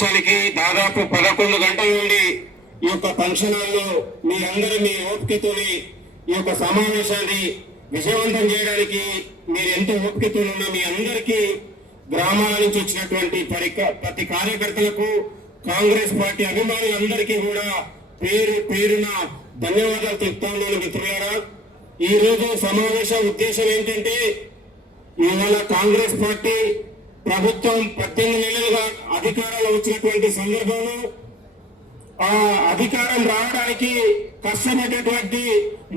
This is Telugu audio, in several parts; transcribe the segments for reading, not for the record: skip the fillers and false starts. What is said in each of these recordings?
సమావేశానికి దాదాపు 11 గంటల నుండి ఈ యొక్క ఫంక్షన్ హాల్లో మీరందరూ మీ ఓపికతోని ఈ యొక్క సమావేశాన్ని విజయవంతం చేయడానికి మీరు ఎంతో ఓపికతో ఉన్న మీ అందరికీ గ్రామాల నుంచి వచ్చినటువంటి ప్రతి కార్యకర్తలకు కాంగ్రెస్ పార్టీ అభిమానులందరికీ కూడా పేరు పేరున ధన్యవాదాలు చెప్తా ఉన్నాను. మిత్రులారా, ఈ రోజు సమావేశ ఉద్దేశం ఏంటంటే, ఇవాళ కాంగ్రెస్ పార్టీ ప్రభుత్వం 18 నెలలుగా అధికారంలో వచ్చినటువంటి సందర్భంలో ఆ అధికారం రావడానికి కష్టపడేటువంటి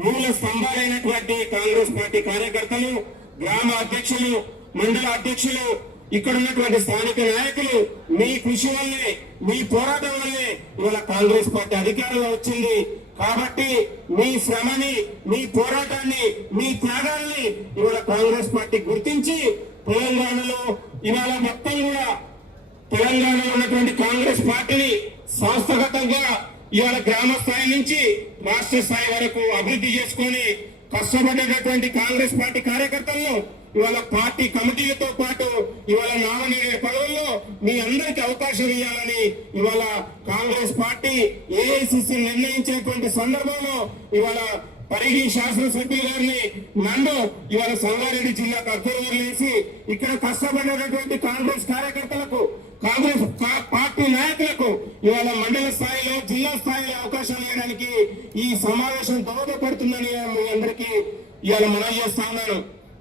మూల స్తంభాలైనటువంటి కాంగ్రెస్ పార్టీ కార్యకర్తలు, గ్రామ అధ్యక్షులు, మండల అధ్యక్షులు, ఇక్కడ ఉన్నటువంటి స్థానిక నాయకులు, మీ కృషి వల్లే, మీ పోరాటం వల్లే ఇవాళ కాంగ్రెస్ పార్టీ అధికారంలో వచ్చింది. కాబట్టి మీ శ్రమని, మీ పోరాటాన్ని, మీ త్యాగాల్ని ఇవాళ కాంగ్రెస్ పార్టీ గుర్తించి తెలంగాణలో ఇవాళ మొత్తం కూడా తెలంగాణలో ఉన్నటువంటి కాంగ్రెస్ పార్టీని సంస్థాగతంగా ఇవాళ గ్రామ స్థాయి నుంచి రాష్ట్ర స్థాయి వరకు అభివృద్ధి చేసుకొని కష్టపడేటటువంటి కాంగ్రెస్ పార్టీ కార్యకర్తలను ఇవాళ పార్టీ కమిటీలతో పాటు ఇవాళ నామినేటెడ్ పదవుల్లో మీ అందరికి అవకాశం ఇవ్వాలని ఇవాళ కాంగ్రెస్ పార్టీ ఏఐసిసి నిర్ణయించినటువంటి సందర్భంలో ఇవాళ పరిగి శాసనసభ్యులు గారిని నన్ను ఇవాళ సంగారెడ్డి జిల్లాకు అబ్జర్వర్ వేసి ఇక్కడ కష్టపడేటటువంటి కాంగ్రెస్ కార్యకర్తలకు, కాంగ్రెస్ పార్టీ నాయకులకు ఇవాళ మండల స్థాయిలో, జిల్లా స్థాయిలో అవకాశాలు ఇవ్వడానికి ఈ సమావేశం దోహదపడుతుందని మీ అందరికీ ఇవాళ మనవి చేస్తా ఉన్నాను.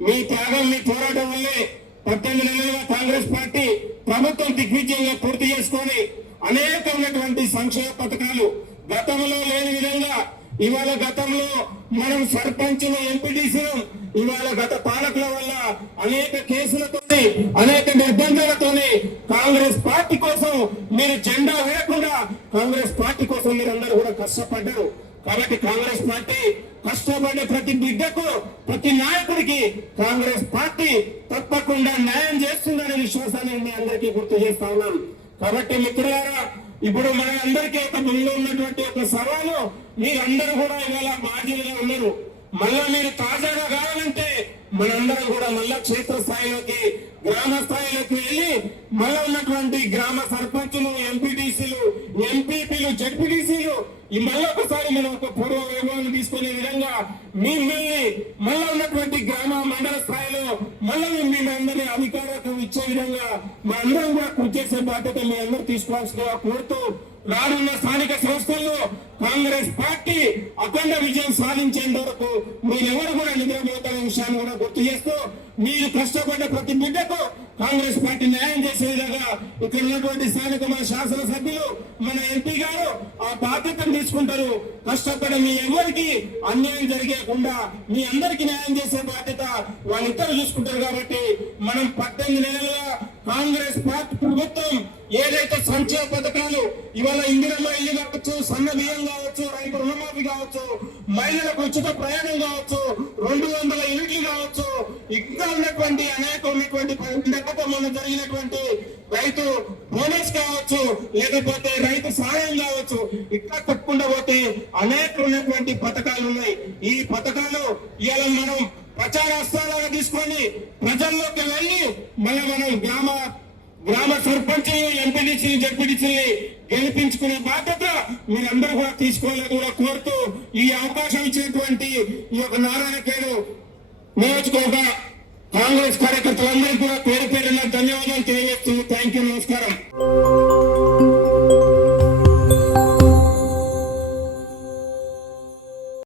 మీ త్యాగం, మీ పోరాటం వల్లే 18 నెలలుగా కాంగ్రెస్ పార్టీ ప్రభుత్వం దిగ్విజయంగా పూర్తి చేసుకొని అనేకమైనటువంటి సంక్షేమ పథకాలు గతంలో లేని విధంగా ఇవాళ గతంలో మనం సర్పంచులు, ఎంపీటీసీలు ఇవాళ గత పాలకుల వల్ల అనేక కేసులతోని, అనేక నిర్బంధాలతోని కాంగ్రెస్ పార్టీ కోసం మీరు జెండా వేయకుండా కాంగ్రెస్ పార్టీ కోసం మీరు అందరూ కూడా కష్టపడ్డారు. కాబట్టి కాంగ్రెస్ పార్టీ కష్టపడే ప్రతి బిడ్డకు, ప్రతి నాయకుడికి కాంగ్రెస్ పార్టీ తప్పకుండా న్యాయం చేస్తుందనే విశ్వాసాన్ని మీ అందరికీ గుర్తు చేస్తా ఉన్నాం. కాబట్టి మిత్రులారా, ఇప్పుడు మన అందరికీ ఒక ముందు ఉన్నటువంటి ఒక సవాలు, మీరందరూ కూడా ఇవాళ మాజీలుగా ఉన్నారు. మళ్ళా మీరు తాజాగా కావాలంటే మనందరం కూడా మళ్ళా క్షేత్ర స్థాయిలోకి, గ్రామ స్థాయిలోకి వెళ్ళి మళ్ళా ఉన్నటువంటి గ్రామ సర్పంచులు, ఎంపీటీసీలు, ఎంపీపీలు, జడ్పీటీసీలు ఈ మళ్ళీ ఒకసారి మనం ఒక పూర్వ వైభవాన్ని తీసుకునే విధంగా మిమ్మల్ని మళ్ళా ఉన్నటువంటి గ్రామ మండల స్థాయిలో మళ్ళీ మీ అందరినీ అధికారులకు ఇచ్చే విధంగా మా అందరం కూడా కృషి చేసే బాధ్యత మీ అందరూ తీసుకోవాల్సిందిగా కోరుతూ, రానున్న స్థానిక సంస్థల్లో కాంగ్రెస్ పార్టీ అఖండ విజయం సాధించేంత వరకు మీరెవరు కూడా నిద్రపోతున్న విషయాన్ని కూడా గుర్తు చేస్తూ, మీరు కష్టపడ్డ ప్రతి బిడ్డకు కాంగ్రెస్ పార్టీ న్యాయం చేసే విధంగా ఇక్కడ ఉన్నటువంటి స్థానిక మన శాసనసభ్యులు, మన ఎంపీ గారు ఆ బాధ్యతను తీసుకుంటారు. కష్టపడి మీ ఎవరికి అన్యాయం జరిగేకుండా మీ అందరికి న్యాయం చేసే బాధ్యత వాళ్ళిద్దరు చూసుకుంటారు. కాబట్టి మనం 18 నెలలుగా కాంగ్రెస్ పార్టీ ప్రభుత్వం ఏదైతే సంక్షేమ పథకాలు ఇవాళ ఇందిరమ్మ ఇల్లు కావచ్చు, సన్న బియ్యం కావచ్చు, రైతు రుణమాఫీ కావచ్చు, మహిళలకు ఉచిత ప్రయాణం కావచ్చు, 200 యూనిట్లు కావచ్చు, ఇంకా ఉన్నటువంటి అనేకమైనటువంటి మొన్న జరిగినటువంటి రైతు బోనస్ కావచ్చు, లేకపోతే రైతు సహాయం కావచ్చు, ఇట్లా చెప్పుకుంటూ పోతే అనేక ఉన్నటువంటి పథకాలు ఉన్నాయి. ఈ పథకాలు ఇవాళ మనం ప్రచారాస్త్రాలుగా తీసుకొని ప్రజల్లోకి వెళ్ళి మళ్ళీ మనం గ్రామ సర్పంచులు, ఎంపీడీసీలు, జడ్పీడీసీని గెలిపించుకునే బాధ్యత మీరందరూ కూడా తీసుకోవాలని కూడా కోరుతూ, ఈ అవకాశం ఇచ్చినటువంటి ఈ యొక్క నారాయణఖేడ్ నియోజకవర్గ కాంగ్రెస్ కార్యకర్తలందరికీ కూడా పేరు పేరున ధన్యవాదాలు తెలియజేస్తూ, థ్యాంక్ యూ, నమస్కారం.